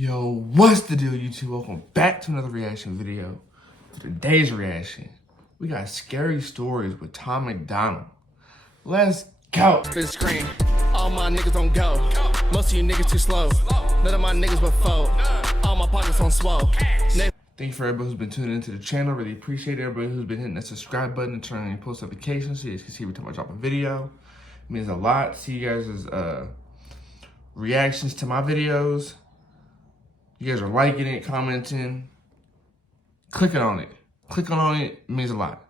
Yo, what's the deal, YouTube? Welcome back to another reaction video. For today's reaction, we got scary stories with Tom MacDonald. Let's go. Spin screen, all my niggas on go. Most of you niggas too slow. None of my niggas but fold. All my pockets on swole. Thank you for everybody who's been tuning into the channel. Really appreciate everybody who's been hitting that subscribe button and turning on your post notifications so you guys can see every time I drop a video. It means a lot to see you guys' reactions to my videos. You guys are liking it, commenting, clicking on it. Clicking on it means a lot.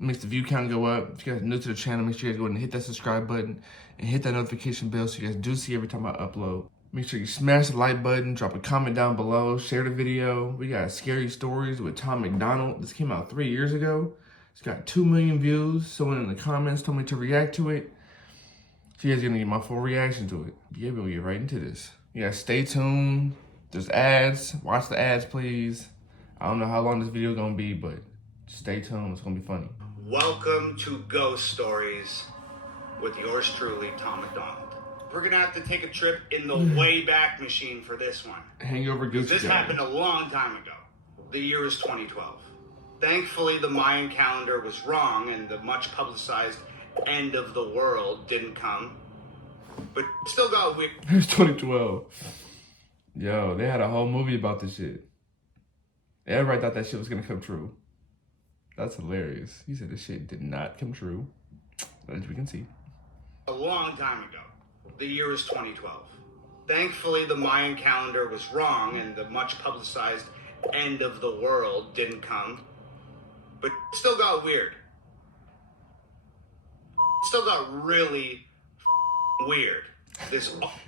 It makes the view count go up. If you guys are new to the channel, make sure you guys go ahead and hit that subscribe button and hit that notification bell so you guys do see every time I upload. Make sure you smash the like button, drop a comment down below, share the video. We got scary stories with Tom MacDonald. This came out 3 years ago. It's got 2 million views. Someone in the comments told me to react to it. So you guys are gonna get my full reaction to it. Yeah, we'll get right into this. You guys stay tuned. There's ads. Watch the ads, please. I don't know how long this video is gonna be, but stay tuned. It's gonna be funny. Welcome to Ghost Stories with yours truly, Tom MacDonald. We're gonna have to take a trip in the Wayback Machine for this one. Hangover Gucci. This happened a long time ago. The year is 2012. Thankfully, the Mayan calendar was wrong and the much publicized end of the world didn't come. But it still got weird. It's 2012. Yo, they had a whole movie about this shit. Everybody thought that shit was gonna come true. That's hilarious. He said this shit did not come true, as we can see. A long time ago. The year is 2012. Thankfully, the Mayan calendar was wrong and the much publicized end of the world didn't come. But it still got weird. Still got really weird.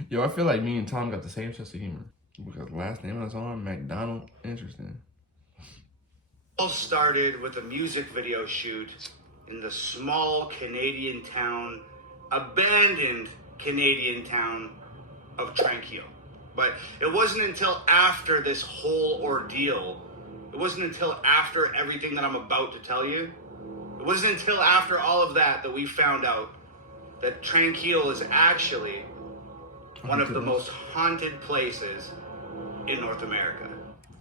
Yo, I feel like me and Tom got the same sense of humor. Because the last name I was on, MacDonald. Interesting. All started with a music video shoot in the small Canadian town, abandoned Canadian town of Tranquille. But it wasn't until after this whole ordeal, it wasn't until after everything that I'm about to tell you, it wasn't until after all of that that we found out that Tranquille is actually one of the most haunted places in North America.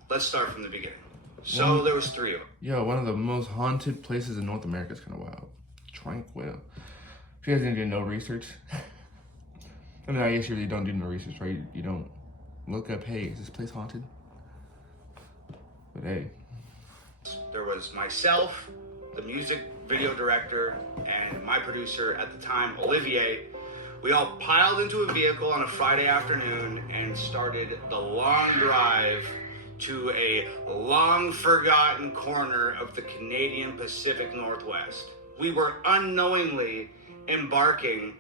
Let's start from the beginning. So there was 3 of them. Yo, one of the most haunted places in North America is kind of wild. Tranquille. If you guys didn't do no research, I mean, I guess you really don't do no research, right? You don't look up, hey, is this place haunted? But hey. There was myself, the music video director, and my producer at the time, Olivier. We all piled into a vehicle on a Friday afternoon and started the long drive to a long forgotten corner of the Canadian Pacific Northwest. We were unknowingly embarking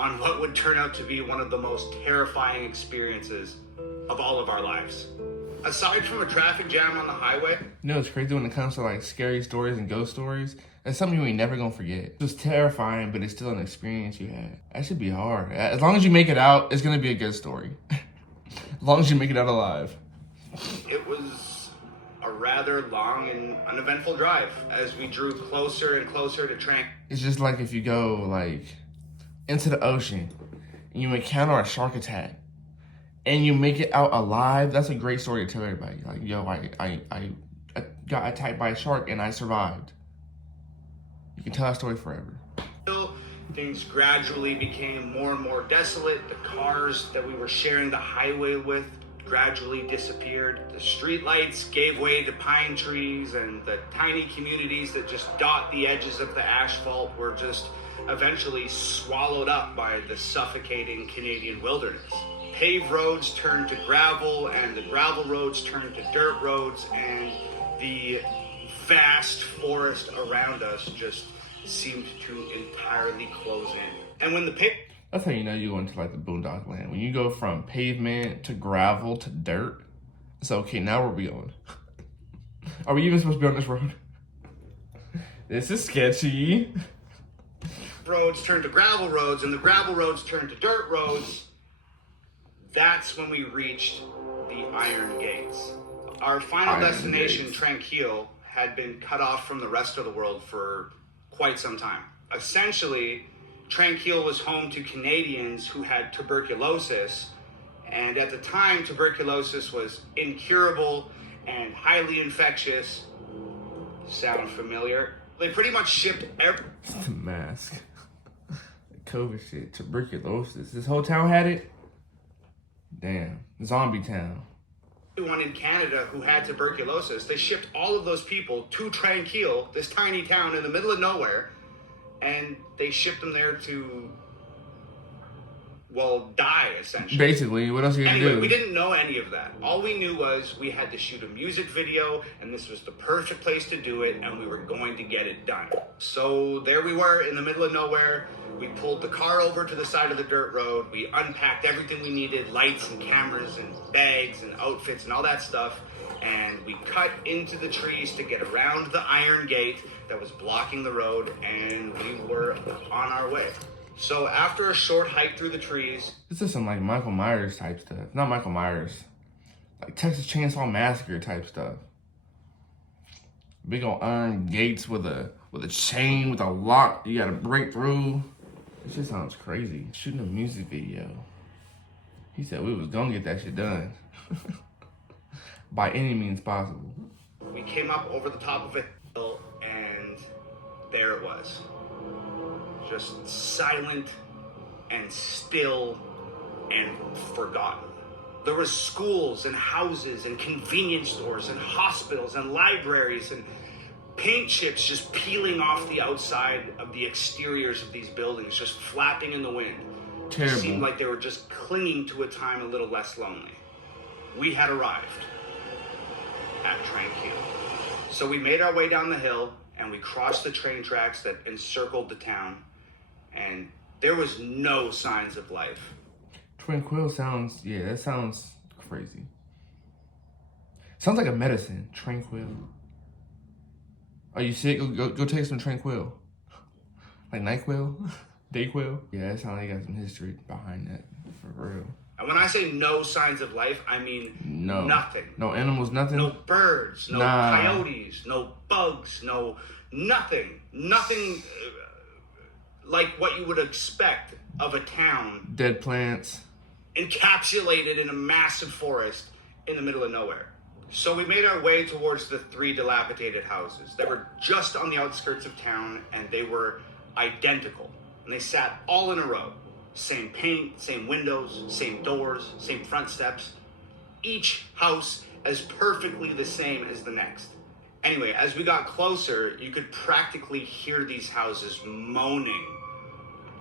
on what would turn out to be one of the most terrifying experiences of all of our lives. Aside from a traffic jam on the highway. You know, it's crazy when it comes to like scary stories and ghost stories. That's something you ain't never gonna forget. It was terrifying, but it's still an experience you had. That should be hard. As long as you make it out, it's gonna be a good story. As long as you make it out alive. It was a rather long and uneventful drive as we drew closer and closer to Tranquille. It's just like if you go like into the ocean and you encounter a shark attack and you make it out alive. That's a great story to tell everybody. Like, yo, I got attacked by a shark and I survived. You can tell that story forever. Things gradually became more and more desolate. The cars that we were sharing the highway with gradually disappeared. The streetlights gave way to pine trees, and the tiny communities that just dot the edges of the asphalt were just eventually swallowed up by the suffocating Canadian wilderness. Paved roads turned to gravel, and the gravel roads turned to dirt roads, and the vast forest around us just seemed to entirely close in. And when that's how you know you go into like the boondock land. When you go from pavement to gravel to dirt, it's okay, now where are we going? Are we even supposed to be on this road? This is sketchy. roads turned to gravel roads, and the gravel roads turned to dirt roads, that's when we reached the Iron Gates. Our final destination, Tranquille, had been cut off from the rest of the world for quite some time. Essentially, Tranquille was home to Canadians who had tuberculosis And at the time, tuberculosis was incurable and highly infectious. Sound familiar? They pretty much shipped The mask. COVID shit, tuberculosis. This whole town had it? Damn, zombie town. everyone in Canada who had tuberculosis. They shipped all of those people to Tranquille, this tiny town in the middle of nowhere, and they shipped them there to, well, die, essentially. Basically, what else are you gonna do? We didn't know any of that. All we knew was we had to shoot a music video, and this was the perfect place to do it, and we were going to get it done. So there we were in the middle of nowhere. We pulled the car over to the side of the dirt road. We unpacked everything we needed, lights and cameras and bags and outfits and all that stuff, and we cut into the trees to get around the iron gate that was blocking the road, and we were on our way. So after a short hike through the trees... This is some like Michael Myers type stuff. Not Michael Myers. Like Texas Chainsaw Massacre type stuff. Big old iron gates with a chain, with a lock you gotta break through. This shit sounds crazy. Shooting a music video. He said we was gonna get that shit done. By any means possible. We came up over the top of a hill, and there it was. Just silent and still and forgotten. There was schools and houses and convenience stores and hospitals and libraries and paint chips just peeling off the outside of the exteriors of these buildings, just flapping in the wind. Terrible. It seemed like they were just clinging to a time a little less lonely. We had arrived at Tranquille. So we made our way down the hill and we crossed the train tracks that encircled the town, and there was no signs of life. Tranquille sounds, yeah, that sounds crazy. Sounds like a medicine, Tranquille. Are you sick? Go take some Tranquille. Like NyQuil? Dayquil? Yeah, that sounds like you got some history behind that, for real. And when I say no signs of life, I mean nothing. No animals, nothing? No birds, no coyotes, no bugs, nothing. Nothing like what you would expect of a town. Dead plants. Encapsulated in a massive forest in the middle of nowhere. So we made our way towards the 3 dilapidated houses. They were just on the outskirts of town, and they were identical. And they sat all in a row. Same paint, same windows, same doors, same front steps. Each house as perfectly the same as the next. Anyway, as we got closer, you could practically hear these houses moaning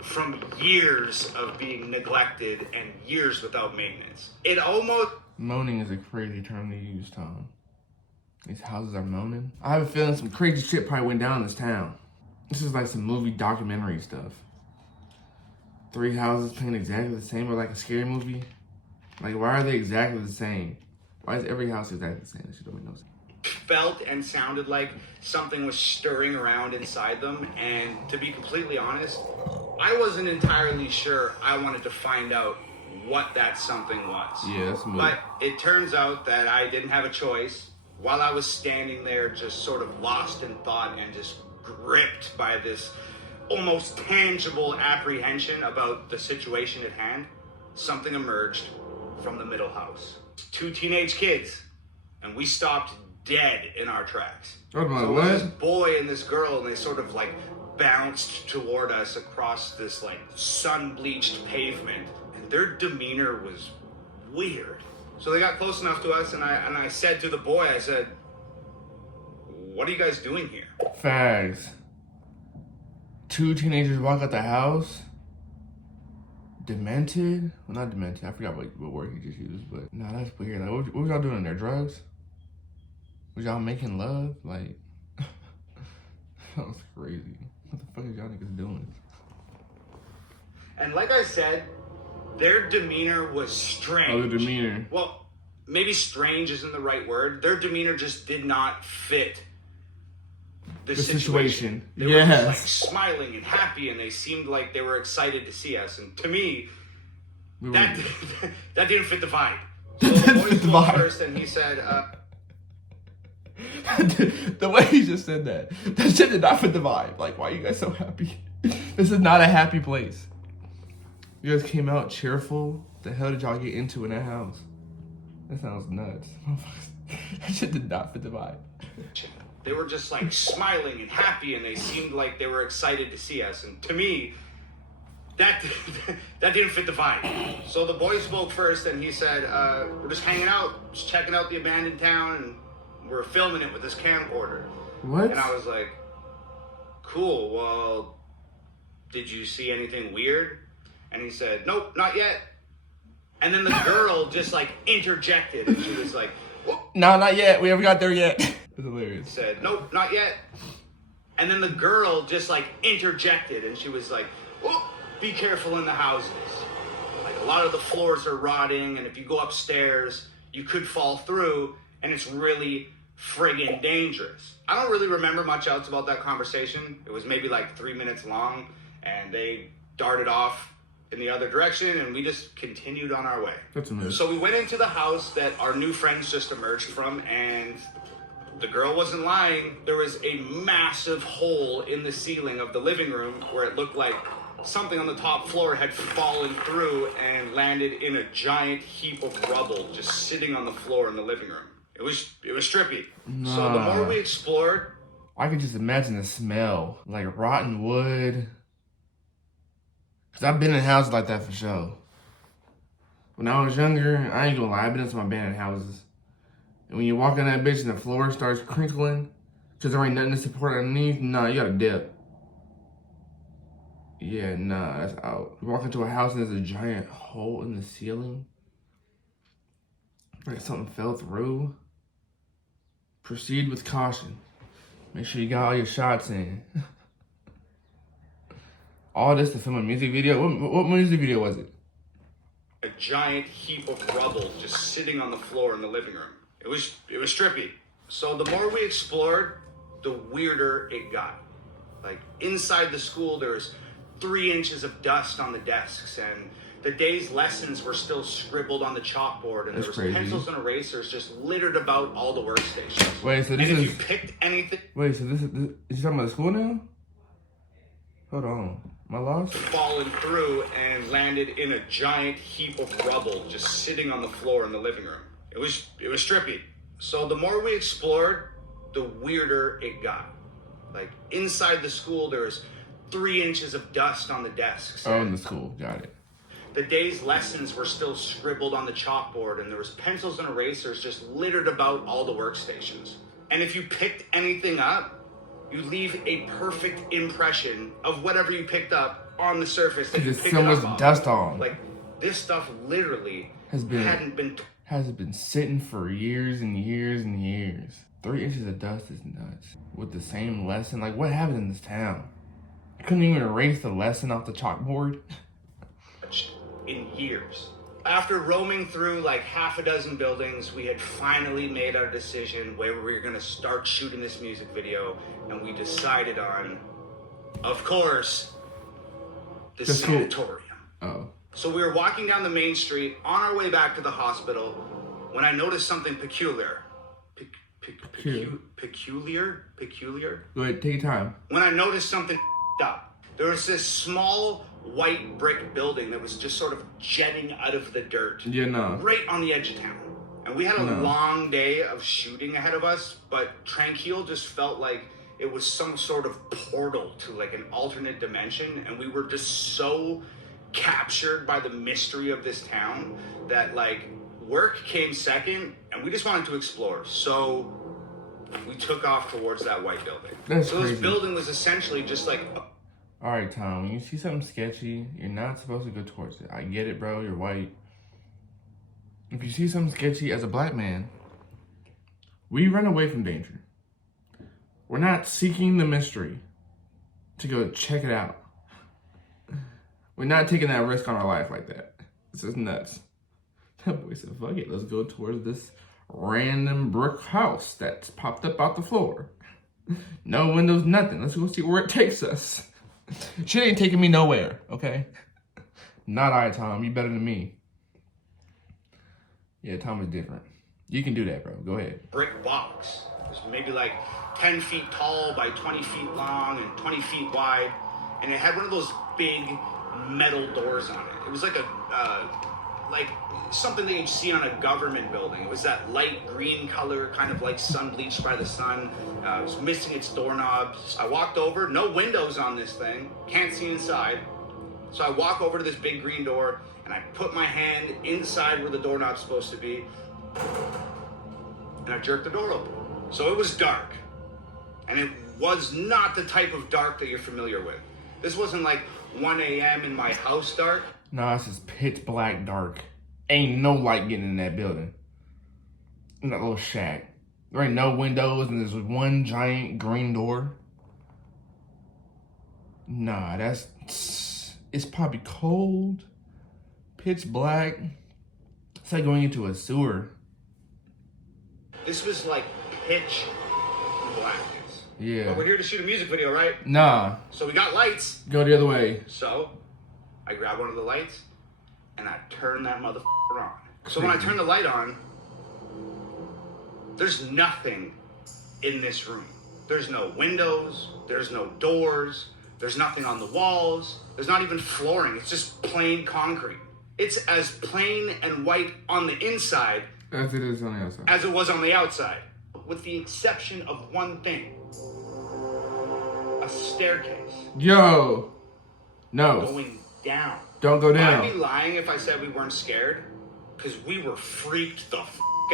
from years of being neglected and years without maintenance. It almost... Moaning is a crazy term to use, Tom. These houses are moaning. I have a feeling some crazy shit probably went down in this town. This is like some movie documentary stuff. 3 houses painted exactly the same, or like a scary movie. Like, why are they exactly the same? Why is every house exactly the same? That shit don't make no sense. Felt and sounded like something was stirring around inside them, and to be completely honest, I wasn't entirely sure I wanted to find out what that something was. Yeah, that's a movie. But it turns out that I didn't have a choice. While I was standing there just sort of lost in thought and just gripped by this almost tangible apprehension about the situation at hand, something emerged from the middle house. 2 teenage kids, and we stopped dead in our tracks. So what? This boy and this girl, and they sort of like bounced toward us across this like sun-bleached pavement, and their demeanor was weird. So they got close enough to us, and I said to the boy, I said, "What are you guys doing here?" Fags. 2 teenagers walk out the house. Demented? Well, not demented. I forgot what word he just used, but no, that's weird. Like, what was y'all doing in there? Drugs? Was y'all making love? Like, that was crazy. What the fuck is y'all niggas doing? And like I said, their demeanor was strange. Oh, the demeanor. Well, maybe strange isn't the right word. Their demeanor just did not fit the situation. They were just like smiling and happy, and they seemed like they were excited to see us. And to me, that didn't fit the vibe. So the boy spoke first, and he said, the way he just said that shit did not fit the vibe. Like, why are you guys so happy? This is not a happy place. You guys came out cheerful. The hell did y'all get into in that house? That sounds nuts. That shit did not fit the vibe. They were just like smiling and happy, and they seemed like they were excited to see us. And to me, that didn't fit the vibe. So the boy spoke first, and he said, we're just hanging out, just checking out the abandoned town, and we're filming it with this camcorder. What? And I was like, cool, well, did you see anything weird? And he said, nope, not yet. And then the girl just like interjected, and she was like, no, not yet. We haven't got there yet. It's hilarious. Said, nope, not yet. And then the girl just like interjected, and she was like, oh, be careful in the houses. Like a lot of the floors are rotting, and if you go upstairs, you could fall through, and it's really friggin' dangerous. I don't really remember much else about that conversation. It was maybe like 3 minutes long, and they darted off in the other direction, and we just continued on our way. That's amazing. So we went into the house that our new friends just emerged from, and the girl wasn't lying. There was a massive hole in the ceiling of the living room where it looked like something on the top floor had fallen through and landed in a giant heap of rubble just sitting on the floor in the living room. It was trippy. Nah. So the more we explored, I could just imagine the smell, like rotten wood. Cause I've been in houses like that for sure. When I was younger, I ain't gonna lie, I've been in some abandoned houses. And when you walk in that bitch and the floor starts crinkling, cause there ain't nothing to support underneath, nah, you gotta dip. Yeah, nah, that's out. You walk into a house and there's a giant hole in the ceiling. Like something fell through. Proceed with caution. Make sure you got all your shots in. All this to film a music video? What music video was it? a giant heap of rubble just sitting on the floor in the living room. It was trippy. So the more we explored, the weirder it got. Like inside the school, there was 3 inches of dust on the desks, and the day's lessons were still scribbled on the chalkboard, and That's there was crazy. pencils and erasers just littered about all the workstations. Wait, so this and is... if you picked anything... Wait, so this is you talking about the school now? Hold on. Am I lost? Fallen through and landed in a giant heap of rubble just sitting on the floor in the living room. It was trippy. So the more we explored, the weirder it got. Like inside the school, there was 3 inches of dust on the desks. Oh, in the school. Got it. The day's lessons were still scribbled on the chalkboard, and there was pencils and erasers just littered about all the workstations. And if you picked anything up, you leave a perfect impression of whatever you picked up on the surface that you There's picked so it much up on. dust on. Like this stuff literally Has been sitting for years and years and years. 3 inches of dust is nuts. With the same lesson, like what happened in this town? I couldn't even erase the lesson off the chalkboard. in years. After roaming through like half a dozen buildings, we had finally made our decision where we were gonna start shooting this music video, and we decided on, of course, the sanatorium. Oh. So we were walking down the main street on our way back to the hospital when I noticed something peculiar. Peculiar? Go ahead, take your time. When I noticed something up. There was this small white brick building that was just sort of jetting out of the dirt. Yeah, no. Right on the edge of town. And we had a No. long day of shooting ahead of us, but Tranquille just felt like it was some sort of portal to like an alternate dimension, and we were just so captured by the mystery of this town that like work came second, and we just wanted to explore. So we took off towards that white building. That's so crazy. this building was essentially just like All right, Tom, when you see something sketchy, you're not supposed to go towards it. I get it, bro. You're white. If you see something sketchy as a black man, we run away from danger. We're not seeking the mystery to go check it out. We're not taking that risk on our life like that. This is nuts. That boy said, fuck it, let's go towards this random brick house that's popped up out the floor. No windows, nothing. Let's go see where it takes us. Shit ain't taking me nowhere, okay? Not I, Tom. You better than me. Yeah, Tom is different. You can do that, bro. Go ahead. brick box. It was maybe like 10 feet tall by 20 feet long and 20 feet wide. And it had one of those big metal doors on it. It was like a like something that you'd see on a government building. It was that light green color, kind of like sun bleached by the sun. It was missing its doorknobs. I walked over, no windows on this thing, can't see inside. So I walk over to this big green door and I put my hand inside where the doorknob's supposed to be, and I jerked the door open. So it was dark, and it was not the type of dark that you're familiar with. This wasn't like 1 a.m. in my house dark. No, it's just pitch black dark. Ain't no light getting in that building. In that little shack. There ain't no windows and there's one giant green door. Nah, it's probably cold, pitch black. It's like going into a sewer. This was like pitch blackness. Yeah. But we're here to shoot a music video, right? Nah. So we got lights. Go the other way. So I grab one of the lights and I turn that motherfucker on. So when I turn the light on, there's nothing in this room. There's no windows, there's no doors, there's nothing on the walls, there's not even flooring. It's just plain concrete. It's as plain and white on the inside as it is on the outside. As it was on the outside, with the exception of one thing. A staircase. Yo. No. Going down. Don't go down. I'd be lying if I said we weren't scared, because we were freaked the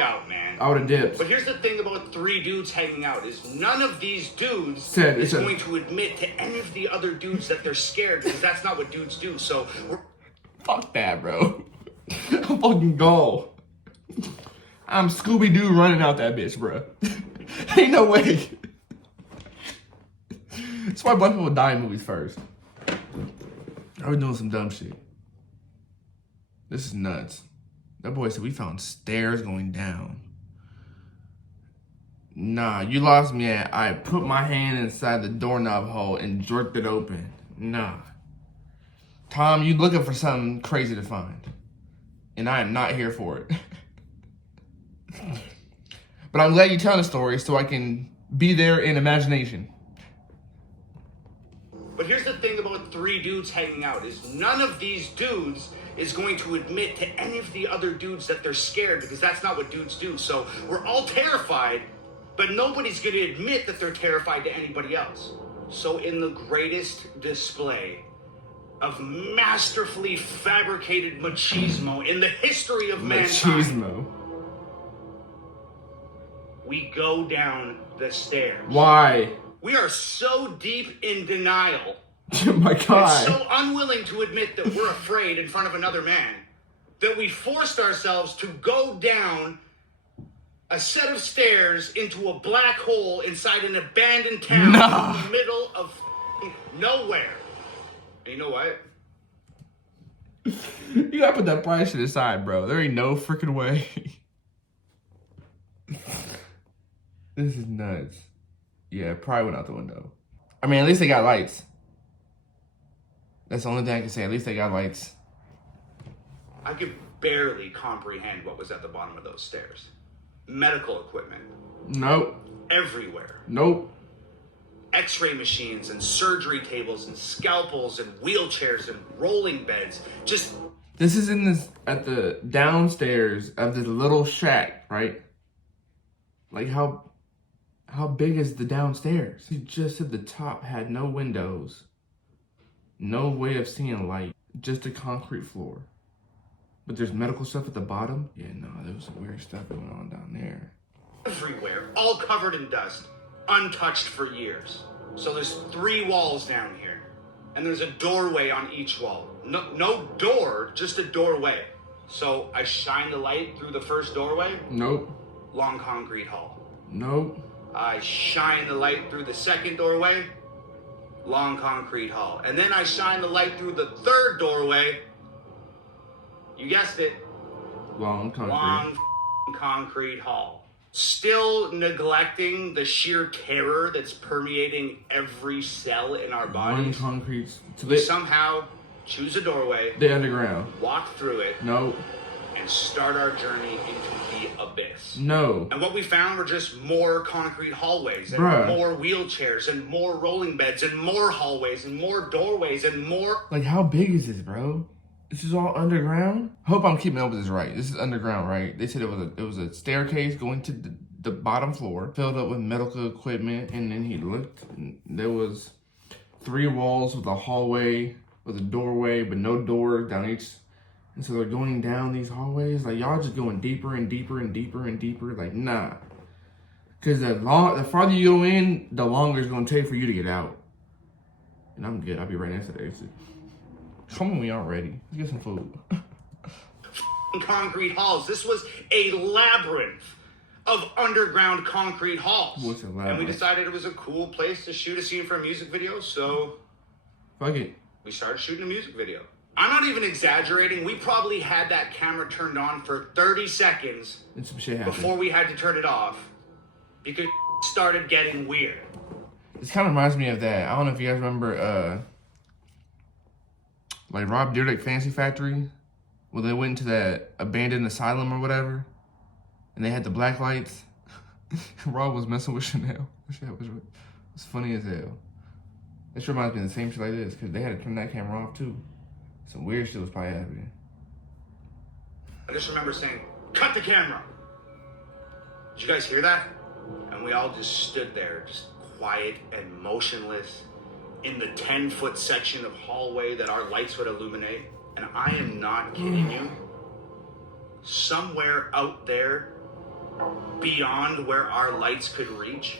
out, man. I would have dipped. But here's the thing about 3 dudes hanging out, is none of these dudes is going to admit to any of the other dudes that they're scared, because that's not what dudes do. So fuck that, bro. I'm fucking gone. I'm Scooby-Doo running out that bitch, bro. Ain't no way. That's why black people die in movies first. I was doing some dumb shit. This is nuts. That boy said we found stairs going down. Nah, you lost me at I put my hand inside the doorknob hole and jerked it open. Nah. Tom, you looking for something crazy to find. And I am not here for it. But I'm glad you tell the story so I can be there in imagination. But here's the thing about 3 dudes hanging out, is none of these dudes is going to admit to any of the other dudes that they're scared, because that's not what dudes do. So we're all terrified, but nobody's going to admit that they're terrified to anybody else. So in the greatest display of masterfully fabricated machismo in the history of mankind, we go down the stairs. Why? We are so deep in denial. Oh my God. And so unwilling to admit that we're afraid in front of another man, that we forced ourselves to go down a set of stairs into a black hole inside an abandoned town in the middle of nowhere. And you know what? You gotta put that pride shit aside, bro. There ain't no freaking way. This is nuts. Yeah, pride went out the window. I mean, at least they got lights. That's the only thing I can say. At least they got lights. I could barely comprehend what was at the bottom of those stairs. Medical equipment. Nope. Everywhere. Nope. X-ray machines and surgery tables and scalpels and wheelchairs and rolling beds. Just... This is at the downstairs of this little shack, right? Like how big is the downstairs? He just said the top had no windows. No way of seeing light. Just a concrete floor. But there's medical stuff at the bottom? Yeah, no, there was some weird stuff going on down there. Everywhere. All covered in dust. Untouched for years. So there's 3 walls down here. And there's a doorway on each wall. No door, just a doorway. So I shine the light through the first doorway. Nope. Long concrete hall. Nope. I shine the light through the second doorway. Long concrete hall. And then I shine the light through the third doorway. You guessed it. Long concrete. Long concrete hall. Still neglecting the sheer terror that's permeating every cell in our bodies. One concrete. So we somehow choose a doorway. The underground. Walk through it. Nope. And start our journey into the abyss. No. And what we found were just more concrete hallways and more wheelchairs and more rolling beds and more hallways and more doorways and more. Like, how big is this, bro? This is all underground? I hope I'm keeping up with this right. This is underground, right? They said it was a staircase going to the bottom floor, filled up with medical equipment, and then he looked, and there was 3 walls with a hallway, with a doorway, but no door down each. And so they're going down these hallways. Like, y'all just going deeper and deeper and deeper and deeper. Like, nah. Because the farther you go in, the longer it's going to take for you to get out. And I'm good. I'll be right next to the exit. Come on, we aren't ready. Let's get some food. Concrete halls. This was a labyrinth of underground concrete halls. What's a labyrinth? And we decided it was a cool place to shoot a scene for a music video, so... Fuck it. We started shooting a music video. I'm not even exaggerating. We probably had that camera turned on for 30 seconds And some shit happened. before we had to turn it off because started getting weird. This kind of reminds me of that. I don't know if you guys remember, like Rob Dyrdek Fancy Factory, where they went into that abandoned asylum or whatever, and they had the black lights. Rob was messing with Chanel. That shit was funny as hell. This reminds me of the same shit like this, because they had to turn that camera off too. Some weird shit was probably happening. I just remember saying, cut the camera. Did you guys hear that? And we all just stood there, just quiet and motionless in the 10-foot section of hallway that our lights would illuminate. And I am not kidding you. Somewhere out there, beyond where our lights could reach,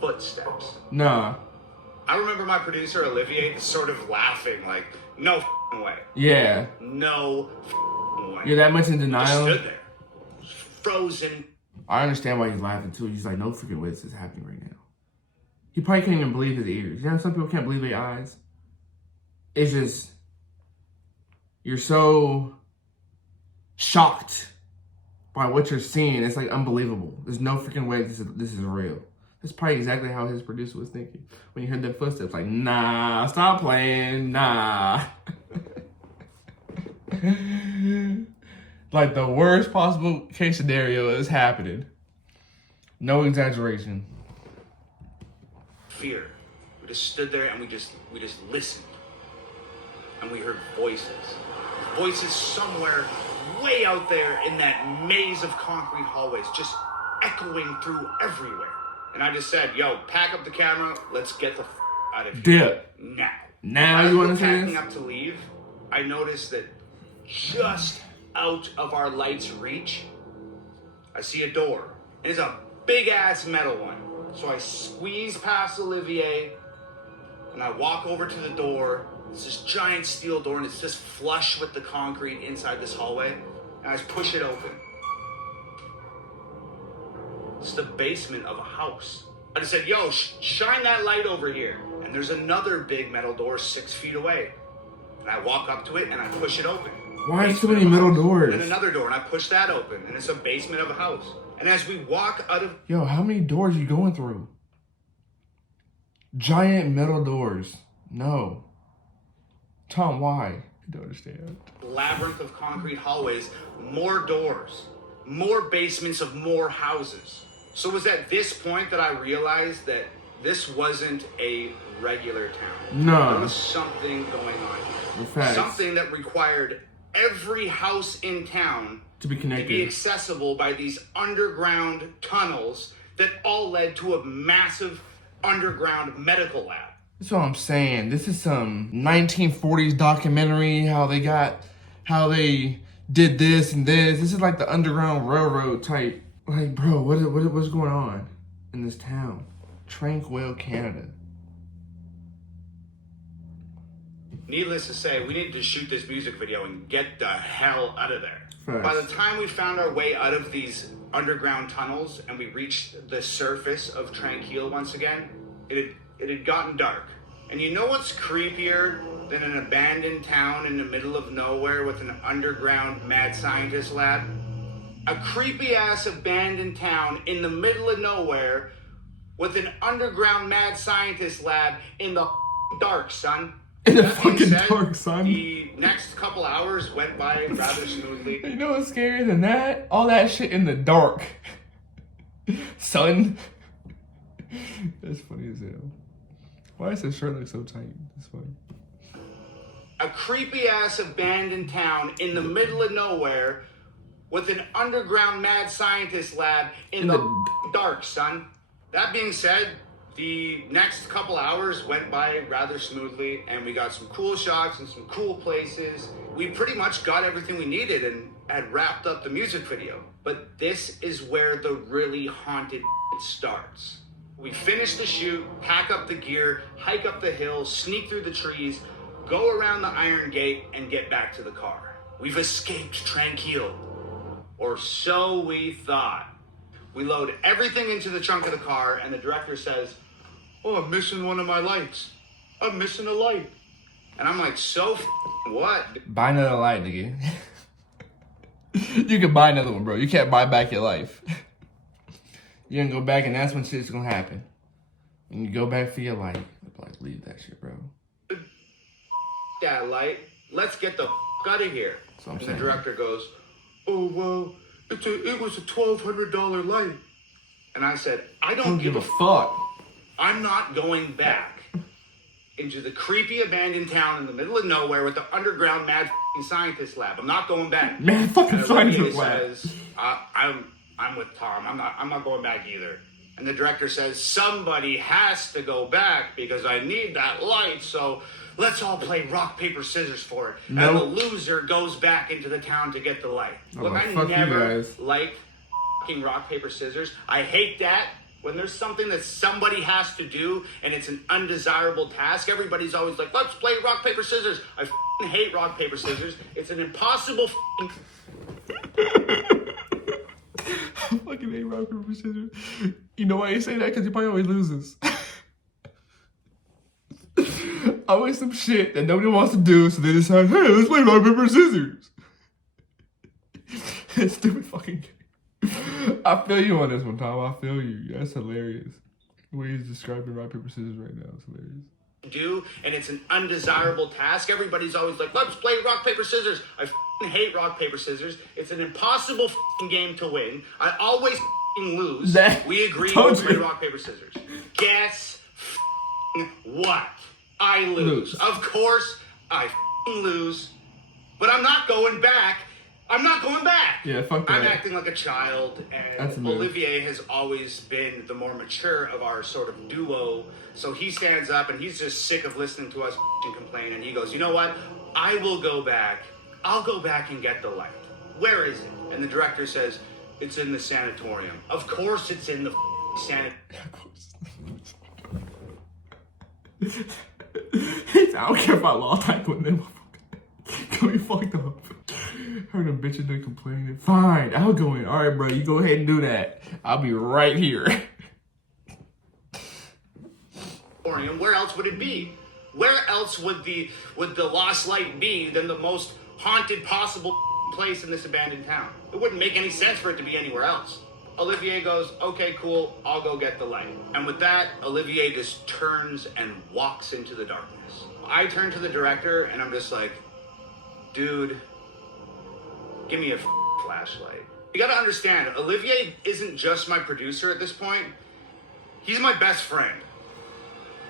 footsteps. Nah. I remember my producer, Olivier, just sort of laughing, like, no f***ing way. Yeah. No f***ing way. You're that much in Just denial? stood there. Frozen. I understand why he's laughing too. He's like, no freaking way this is happening right now. He probably can't even believe his ears. You know, some people can't believe their eyes. It's just, you're so shocked by what you're seeing. It's like unbelievable. There's no freaking way this is real. That's probably exactly how his producer was thinking when he heard the footsteps. Like, nah, stop playing, nah. Like the worst possible case scenario is happening. No exaggeration. Fear. We just stood there and we just listened. And we heard voices. Voices somewhere way out there in that maze of concrete hallways, just echoing through everywhere. And I just said, yo, pack up the camera, let's get the out of here. Dip. Now. Now As you we're want to say packing this? up to leave, I noticed that just out of our light's reach, I see a door. It's a big ass metal one. So I squeeze past Olivier and I walk over to the door. It's this giant steel door and it's just flush with the concrete inside this hallway. And I just push it open. It's the basement of a house. I just said, yo, shine that light over here. And there's another big metal door 6 feet away. And I walk up to it and I push it open. Why are so many metal doors? And another door, and I push that open, and it's a basement of a house. And as we walk out of... Yo, how many doors are you going through? Giant metal doors. No. Tom, why? I don't understand. Labyrinth of concrete hallways, more doors, more basements of more houses. So it was at this point that I realized that this wasn't a regular town. No. There was something going on here. Facts. Something that required every house in town To be connected. to be accessible by these underground tunnels that all led to a massive underground medical lab. That's what I'm saying. This is some 1940s documentary, how they did this and this. This is like the Underground Railroad type. Like, bro, what's going on in this town? Tranquille, Canada. Needless to say, we needed to shoot this music video and get the hell out of there. Facts. By the time we found our way out of these underground tunnels and we reached the surface of Tranquille once again, it had gotten dark. And you know what's creepier than an abandoned town in the middle of nowhere with an underground mad scientist lab? A creepy ass abandoned town in the middle of nowhere with an underground mad scientist lab in the dark, son. In the That being fucking said, dark, son. The next couple hours went by rather smoothly. You know what's scarier than that? All that shit in the dark. Son. That's funny as hell. Why does his shirt look so tight? That's funny. A creepy ass abandoned town in the middle of nowhere with an underground mad scientist lab in the dark, son. That being said, the next couple hours went by rather smoothly, and we got some cool shots and some cool places. We pretty much got everything we needed and had wrapped up the music video. But this is where the really haunted starts. We finish the shoot, pack up the gear, hike up the hill, sneak through the trees, go around the Iron Gate, and get back to the car. We've escaped Tranquille. Or so we thought. We load everything into the trunk of the car, and the director says, "Oh, I'm missing one of my lights. I'm missing a light." And I'm like, so what? Buy another light, nigga. You can buy another one, bro. You can't buy back your life. You're gonna go back, and that's when shit's gonna happen. When you go back for your light, like, leave that shit, bro. That light. Let's get the out of here. And the director goes, "Oh, well, it was a $1,200 light." And I said, I don't give a fuck. I'm not going back into the creepy abandoned town in the middle of nowhere with the underground mad scientist lab. I'm not going back. Man, fucking scientist lab. Says, I'm with Tom. I'm not going back either. And the director says, somebody has to go back because I need that light. So let's all play rock, paper, scissors for it. Nope. And the loser goes back into the town to get the light. Look, I never liked fucking rock, paper, scissors. I hate that. When there's something that somebody has to do and it's an undesirable task, everybody's always like, let's play rock, paper, scissors. I fucking hate rock, paper, scissors. It's an impossible I fucking hate rock, paper, scissors. You know why you say that? Because he probably always loses. Always some shit that nobody wants to do, so they decide, hey, let's play rock, paper, scissors. Stupid fucking game. I feel you on this one, Tom. I feel you. That's hilarious. The way he's describing rock, paper, scissors right now is hilarious. Do, and it's an undesirable task. Everybody's always like, let's play rock, paper, scissors. I fucking hate rock, paper, scissors. It's an impossible fucking game to win. I always fucking lose. We agree to play rock, paper, scissors. Guess fucking what? I lose. Of course, I fucking lose. But I'm not going back. I'm not going back. Yeah, fuck that. I'm acting like a child, and Olivier has always been the more mature of our sort of duo. So he stands up, and he's just sick of listening to us complain, and he goes, you know what? I will go back. I'll go back and get the light. Where is it? And the director says, it's in the sanatorium. Of course it's in the sanatorium. I don't care about law type with them. Can we fucked up? Heard him bitching and complaining. Fine, I'll go in. All right, bro, you go ahead and do that. I'll be right here. Where else would it be? Where else would the lost light be than the most haunted possible place in this abandoned town? It wouldn't make any sense for it to be anywhere else. Olivier goes, okay, cool, I'll go get the light. And with that, Olivier just turns and walks into the darkness. I turn to the director and I'm just like, dude, give me a flashlight. You gotta understand, Olivier isn't just my producer at this point. He's my best friend.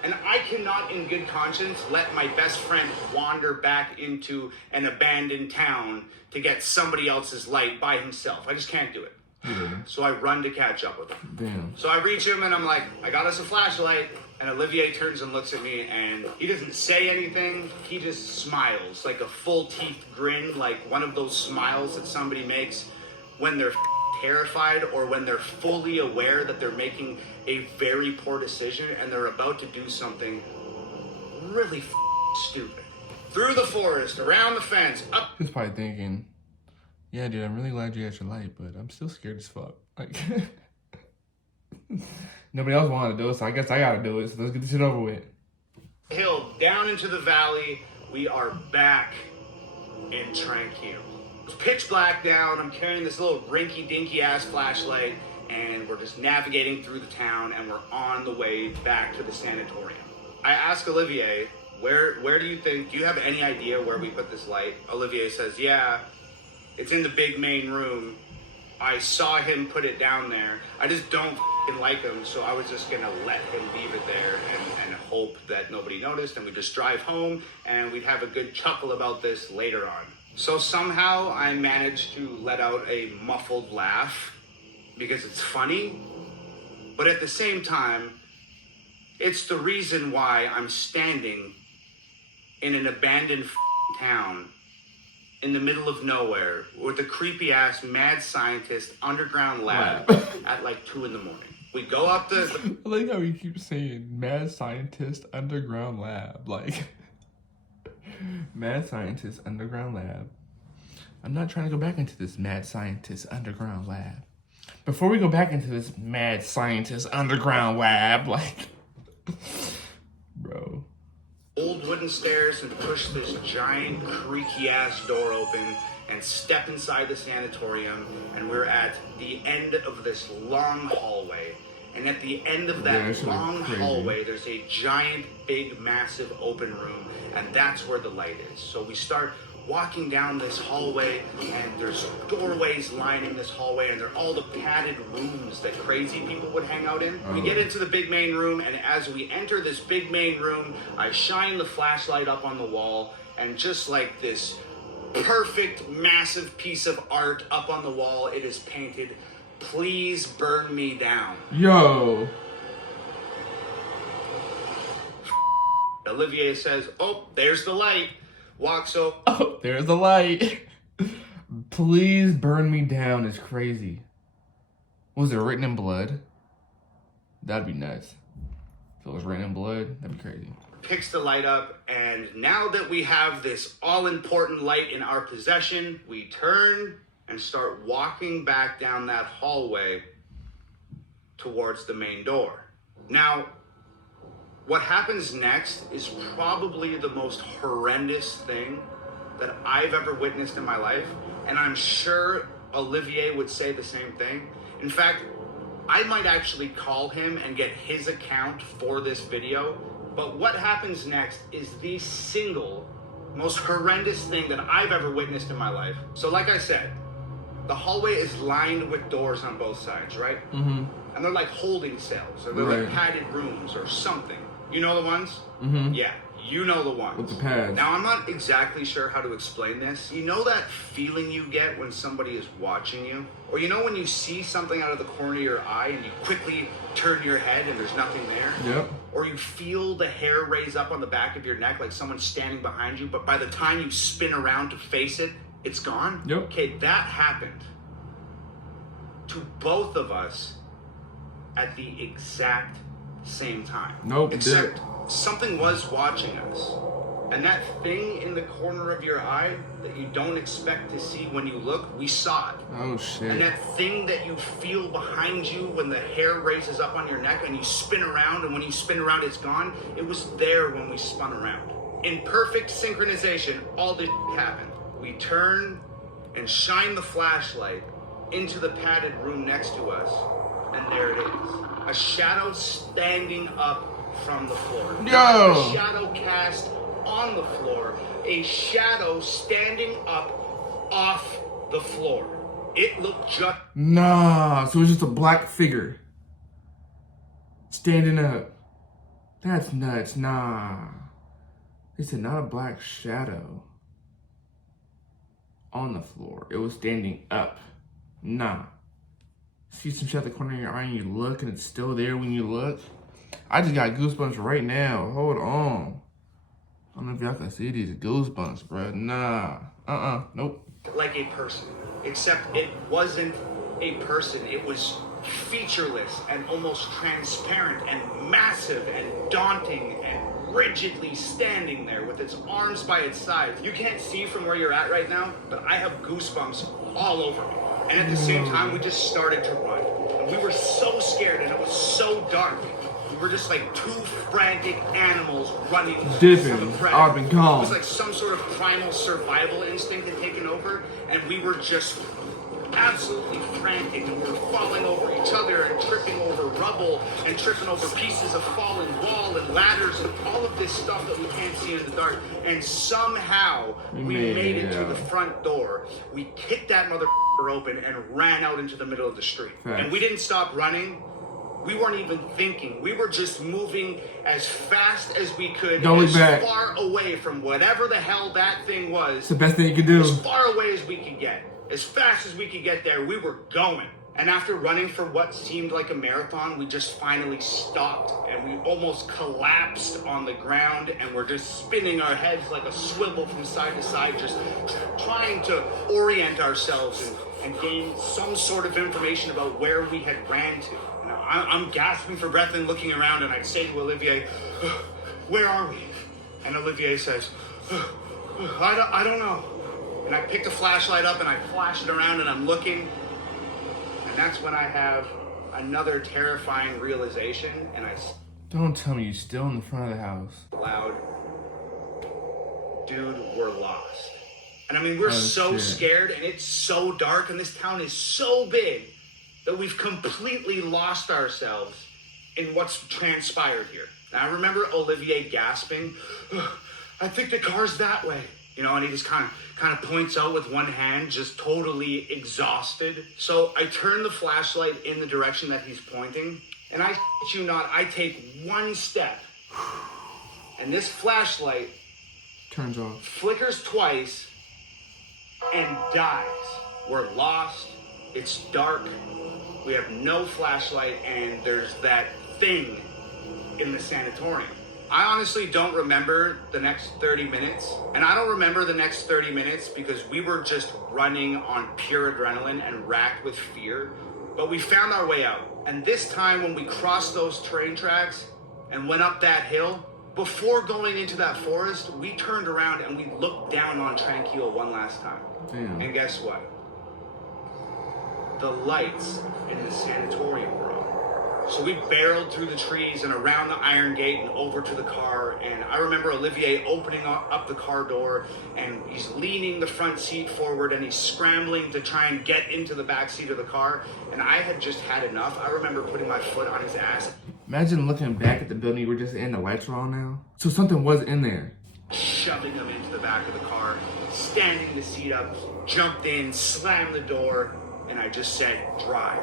And I cannot in good conscience let my best friend wander back into an abandoned town to get somebody else's light by himself. I just can't do it. Yeah. So I run to catch up with him. Damn. So I reach him and I'm like, I got us a flashlight. And Olivier turns and looks at me and he doesn't say anything. He just smiles, like a full teeth grin, like one of those smiles that somebody makes when they're terrified or when they're fully aware that they're making a very poor decision and they're about to do something really stupid. Through the forest, around the fence, up. He's probably thinking, yeah, dude, I'm really glad you got your light, but I'm still scared as fuck. Like, nobody else wanted to do it, so I guess I gotta do it, so let's get this shit over with. Hill, down into the valley, we are back in Tranquille. It's pitch black down, I'm carrying this little rinky-dinky ass flashlight, and we're just navigating through the town, and we're on the way back to the sanatorium. I ask Olivier, where do you have any idea where we put this light? Olivier says, yeah, it's in the big main room. I saw him put it down there. I just don't didn't like him, so I was just gonna let him leave it there and hope that nobody noticed, and we'd just drive home and we'd have a good chuckle about this later on. So somehow I managed to let out a muffled laugh because it's funny, but at the same time, it's the reason why I'm standing in an abandoned town in the middle of nowhere with a creepy ass mad scientist underground lab at like 2 a.m. We go up the... I like how he keeps saying mad scientist underground lab. Like, mad scientist underground lab. I'm not trying to go back into this mad scientist underground lab. Before we go back into this mad scientist underground lab, like, bro. Old wooden stairs and push this giant creaky ass door open and step inside the sanatorium, and we're at the end of this long hallway. And at the end of that long hallway, there's a giant, big, massive open room, and that's where the light is. So we start walking down this hallway, and there's doorways lining this hallway, and they're all the padded rooms that crazy people would hang out in. We get into the big main room, and as we enter this big main room, I shine the flashlight up on the wall, and just like this perfect, massive piece of art up on the wall, it is painted, "Please burn me down." Yo. Olivier says, "Oh, there's the light." Walks over. Oh, there's the light. Please burn me down is crazy. Was it written in blood? That'd be nuts. If it was written in blood, that'd be crazy. Picks the light up, and now that we have this all-important light in our possession, we turn and start walking back down that hallway towards the main door. Now, what happens next is probably the most horrendous thing that I've ever witnessed in my life, and I'm sure Olivier would say the same thing. In fact, I might actually call him and get his account for this video, but what happens next is the single most horrendous thing that I've ever witnessed in my life. So like I said, the hallway is lined with doors on both sides, right? Mm-hmm. And they're like holding cells, or they're like padded rooms or something. You know the ones? Mm-hmm. Yeah, you know the ones. With the pads. Now, I'm not exactly sure how to explain this. You know that feeling you get when somebody is watching you? Or you know when you see something out of the corner of your eye and you quickly turn your head and there's nothing there? Yep. Or you feel the hair raise up on the back of your neck like someone's standing behind you, but by the time you spin around to face it, it's gone? Yep. Okay, that happened to both of us at the exact same time. Nope. Except something was watching us. And that thing in the corner of your eye that you don't expect to see when you look, we saw it. Oh, shit. And that thing that you feel behind you when the hair raises up on your neck and you spin around, and when you spin around it's gone, it was there when we spun around. In perfect synchronization, all this happened. We turn and shine the flashlight into the padded room next to us, and there it is. A shadow standing up from the floor. Yo! A shadow cast on the floor. A shadow standing up off the floor. It looked just... Nah, so it's just a black figure. Standing up. That's nuts. Nah. They said not a black shadow on the floor. It was standing up. Nah. See some shit at the corner of your eye and you look and it's still there when you look. I just got goosebumps right now. Hold on. I don't know if y'all can see these goosebumps, bro. Nah. Nope. Like a person. Except it wasn't a person. It was featureless and almost transparent and massive and daunting and rigidly standing there with its arms by its sides. You can't see from where you're at right now, but I have goosebumps all over me. And at the same time, we just started to run. And we were so scared, and it was so dark. We were just like two frantic animals running Dipping, from a predator. up and gone. It was like some sort of primal survival instinct had taken over, and we were just absolutely frantic, and we were falling over each other and tripping over rubble and tripping over pieces of fallen wall and ladders and all of this stuff that we can't see in the dark. And somehow we made it to the front door. We kicked that motherfucker open and ran out into the middle of the street. And we didn't stop running. We weren't even thinking. We were just moving as fast as we could, Don't look as back. far away from whatever the hell that thing was. It's the best thing you could do. As far away as we could get. As fast as we could get there, we were going. And after running for what seemed like a marathon, we just finally stopped and we almost collapsed on the ground and we're just spinning our heads like a swivel from side to side, just trying to orient ourselves and gain some sort of information about where we had ran to. And I'm gasping for breath and looking around, and I say to Olivier, where are we? And Olivier says, I don't know. And I pick the flashlight up and I flash it around and I'm looking. And that's when I have another terrifying realization, and I Don't tell me you're still in the front of the house. loud, dude, we're lost. And I mean, we're so shit. scared, and it's so dark, and this town is so big that we've completely lost ourselves in what's transpired here. And I remember Olivier gasping, I think the car's that way. You know, and he just kind of points out with one hand, just totally exhausted. So I turn the flashlight in the direction that he's pointing, and I shit you not, I take one step, and this flashlight Turns off. flickers twice and dies. We're lost. It's dark. We have no flashlight, and there's that thing in the sanatorium. I honestly don't remember the next 30 minutes. And I don't remember the next 30 minutes because we were just running on pure adrenaline and racked with fear. But we found our way out. And this time when we crossed those train tracks and went up that hill, before going into that forest, we turned around and we looked down on Tranquille one last time. Damn. And guess what? The lights in the sanatorium were on. So we barreled through the trees and around the iron gate and over to the car. And I remember Olivier opening up the car door, and he's leaning the front seat forward and he's scrambling to try and get into the back seat of the car. And I had just had enough. I remember putting my foot on his ass. Imagine looking back at the building you were just in, the lights are on now. So something was in there. Shoving him into the back of the car, standing the seat up, jumped in, slammed the door, and I just said, drive.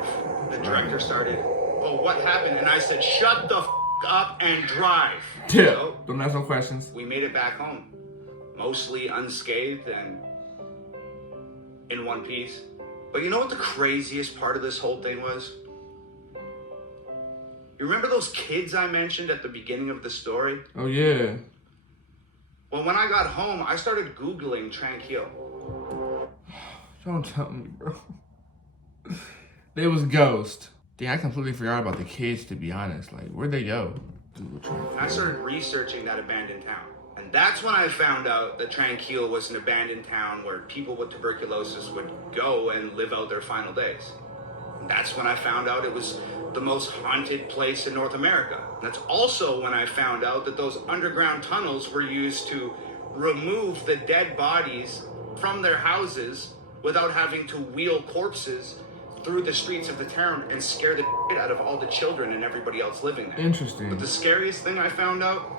The director started, oh, what happened? And I said, shut the f*** up and drive. Yeah, So don't ask no questions. we made it back home, mostly unscathed and in one piece. But you know what the craziest part of this whole thing was? You remember those kids I mentioned at the beginning of the story? Oh yeah. Well, when I got home, I started Googling Tranquille. Don't tell me, bro. They was ghost. Dang, I completely forgot about the kids, to be honest. Like, where'd they go? I started researching that abandoned town. And that's when I found out that Tranquille was an abandoned town where people with tuberculosis would go and live out their final days. And that's when I found out it was the most haunted place in North America. That's also when I found out that those underground tunnels were used to remove the dead bodies from their houses without having to wheel corpses through the streets of the town and scare the shit out of all the children and everybody else living there. Interesting. But the scariest thing I found out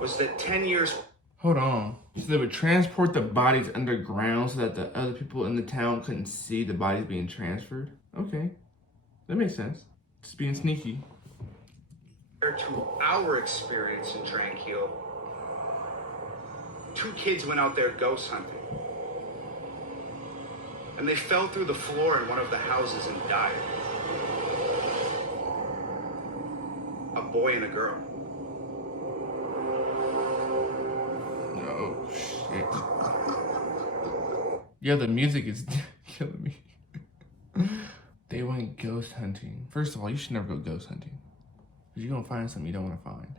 was that 10 years... Hold on. So they would transport the bodies underground so that the other people in the town couldn't see the bodies being transferred? Okay. That makes sense. Just being sneaky. Compared to our experience in Tranquille, 2 kids went out there ghost hunting. And they fell through the floor in one of the houses and died. A boy and a girl. Oh, shit. Yeah, the music is killing me. They went ghost hunting. First of all, you should never go ghost hunting. Because you're going to find something you don't want to find.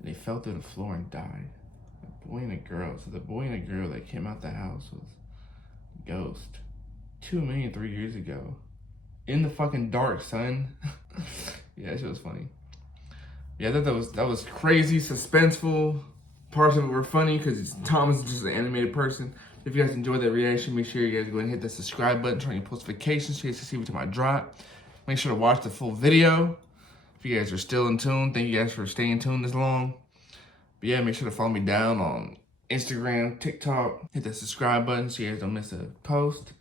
And they fell through the floor and died. A boy and a girl. So the boy and a girl that came out the house was ghost. 2,000,003 years ago. In the fucking dark, son. Yeah, that shit was funny. Yeah, I thought that was crazy, suspenseful. Parts of it were funny because Tom is just an animated person. If you guys enjoyed that reaction, make sure you guys go ahead and hit that subscribe button, turn on your post notifications so you guys can see every time I drop. Make sure to watch the full video. If you guys are still in tune, thank you guys for staying tuned this long. But yeah, make sure to follow me down on Instagram, TikTok. Hit that subscribe button so you guys don't miss a post.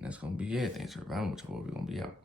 And that's gonna be it. Thanks for vibing with your boy. We're gonna be out.